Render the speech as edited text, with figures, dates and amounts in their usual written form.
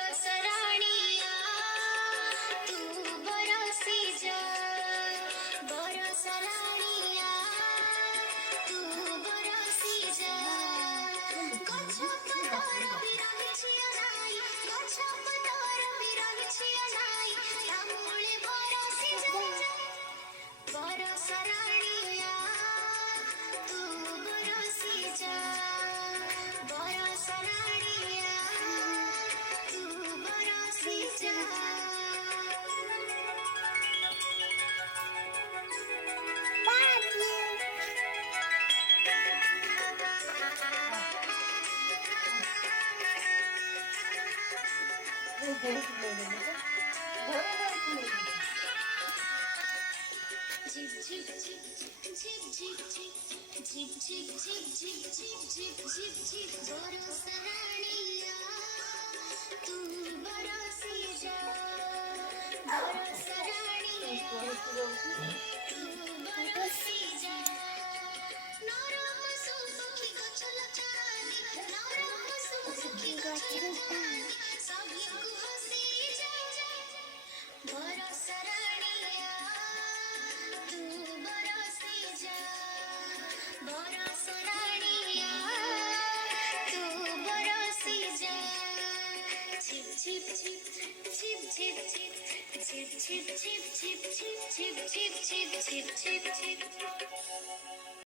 बरसराणिया तू बरसी जा बरसराणिया तू बरसी जा गछ पतर बिरहिछि अनाई गछ पतर बिरहिछि अनाई तामुळे बरसी जा बरसराणिया तू बरसी जा बरसराणिया तू बरसी जा झिप झिप झिप झिप झिप झिप झिप झिप झिप झिप झिप झिप झिप बरसराणिया तू बरसी जा बरसराणिया तू बरसी जा नरम सुमुखी गछ लतानी नरम सुमुखी गछ लतानी सभियाको हसी जा बरसराणिया तू बरसी जा बरसराणिया तू बरसी जा झिप झिप झिप झिप झिप झिप झिप झिप झिप झिप झिप झिप झिप झिप झिप झिप झिप